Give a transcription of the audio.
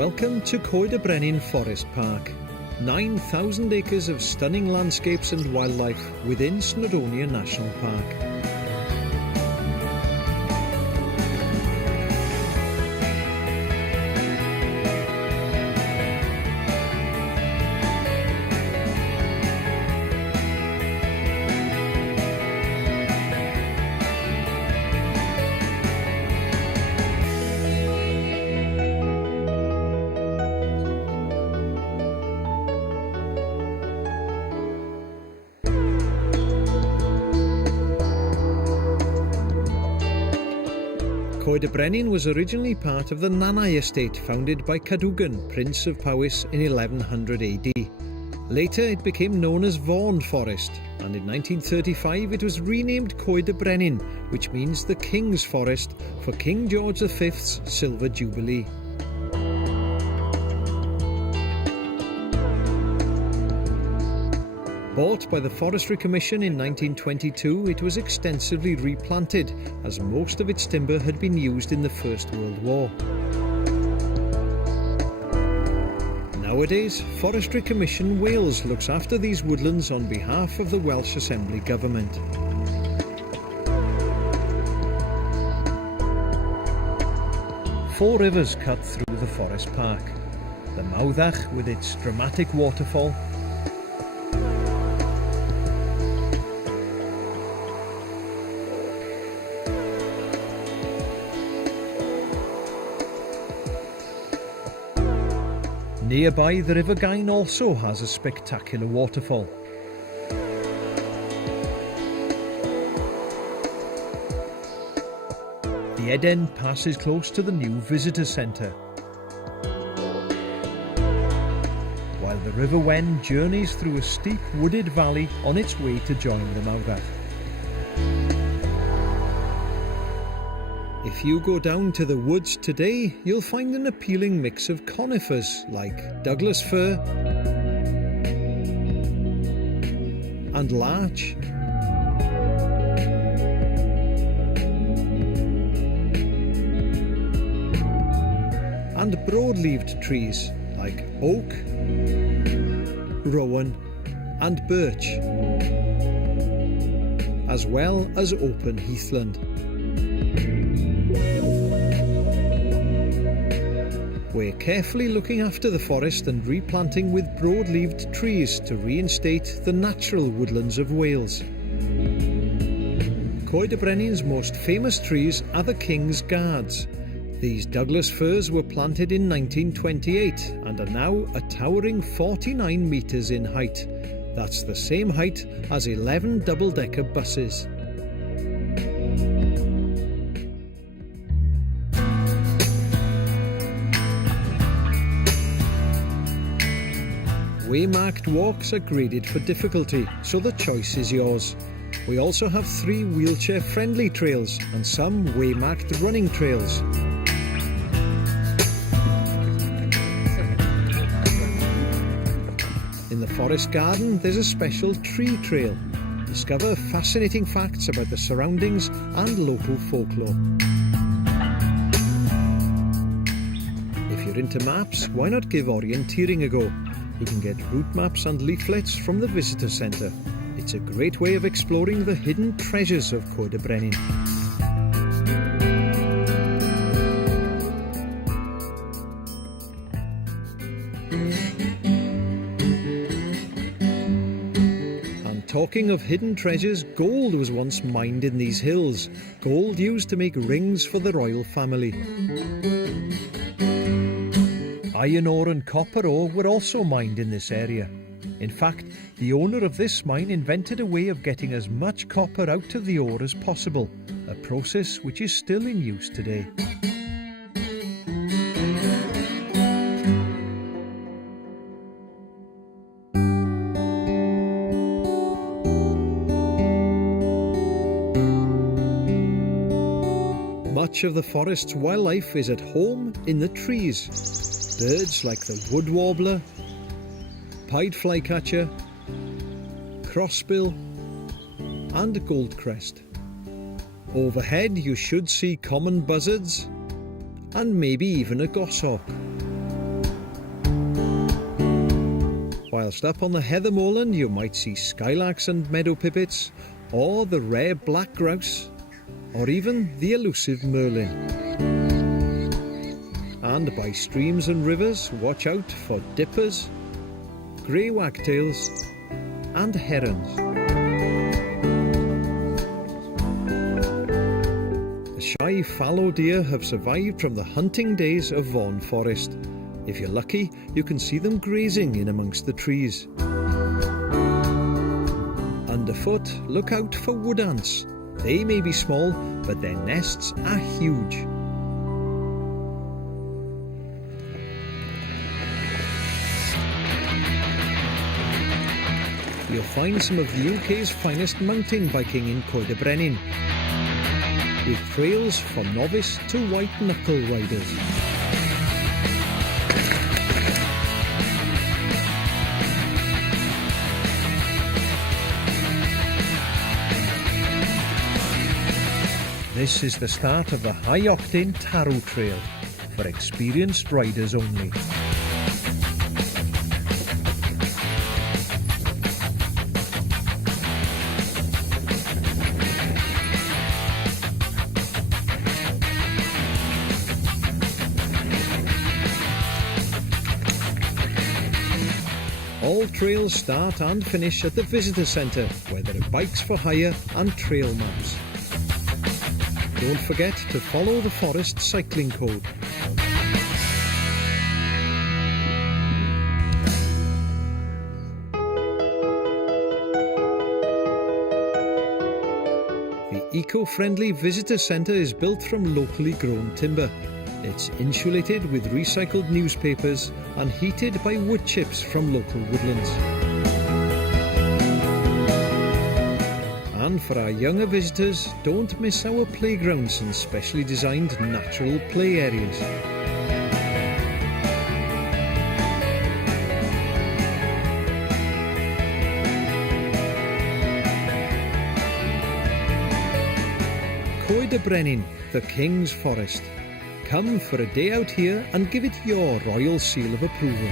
Welcome to Brenin Forest Park. 9,000 acres of stunning landscapes and wildlife within Snowdonia National Park. Brenin was originally part of the Nanai estate founded by Cadogan, Prince of Powys in 1100 AD. Later it became known as Vaughan Forest, and in 1935 it was renamed Brenin, which means the King's Forest, for King George V's Silver Jubilee. Bought by the Forestry Commission in 1922, it was extensively replanted, as most of its timber had been used in the First World War. Nowadays, Forestry Commission Wales looks after these woodlands on behalf of the Welsh Assembly Government. Four rivers cut through the forest park. The Mawddach with its dramatic waterfall, nearby, the River Gain also has a spectacular waterfall. The Eden passes close to the new visitor centre, while the River Wen journeys through a steep wooded valley on its way to join the Mawddach. If you go down to the woods today, you'll find an appealing mix of conifers like Douglas fir and larch, and broad-leaved trees like oak, rowan and birch, as well as open heathland. We're carefully looking after the forest and replanting with broad-leaved trees to reinstate the natural woodlands of Wales. Brenin's most famous trees are the King's Guards. These Douglas firs were planted in 1928 and are now a towering 49 metres in height. That's the same height as 11 double-decker buses. Waymarked walks are graded for difficulty, so the choice is yours. We also have 3 wheelchair-friendly trails and some waymarked running trails. In the forest garden, there's a special tree trail. Discover fascinating facts about the surroundings and local folklore. If you're into maps, why not give orienteering a go? You can get route maps and leaflets from the visitor centre. It's a great way of exploring the hidden treasures of Brenin. And talking of hidden treasures, gold was once mined in these hills. Gold used to make rings for the royal family. Iron ore and copper ore were also mined in this area. In fact, the owner of this mine invented a way of getting as much copper out of the ore as possible, a process which is still in use today. Much of the forest's wildlife is at home in the trees. Birds like the wood warbler, pied flycatcher, crossbill and goldcrest. Overhead you should see common buzzards and maybe even a goshawk. Whilst up on the heather moorland you might see skylarks and meadow pipits, or the rare black grouse, or even the elusive merlin. And by streams and rivers watch out for dippers, grey wagtails and herons. The shy fallow deer have survived from the hunting days of Vaughan Forest. If you're lucky, you can see them grazing in amongst the trees. Underfoot, look out for wood ants. They may be small, but their nests are huge. You'll find some of the UK's finest mountain biking in Coed Brenin, with trails for novice to white-knuckle riders. This is the start of the high-octane Taro Trail, for experienced riders only. All trails start and finish at the visitor centre, where there are bikes for hire and trail maps. Don't forget to follow the Forest Cycling Code. The eco-friendly visitor centre is built from locally grown timber. It's insulated with recycled newspapers and heated by wood chips from local woodlands. And for our younger visitors, don't miss our playgrounds and specially designed natural play areas. Coed Brenin, the King's Forest. Come for a day out here and give it your royal seal of approval.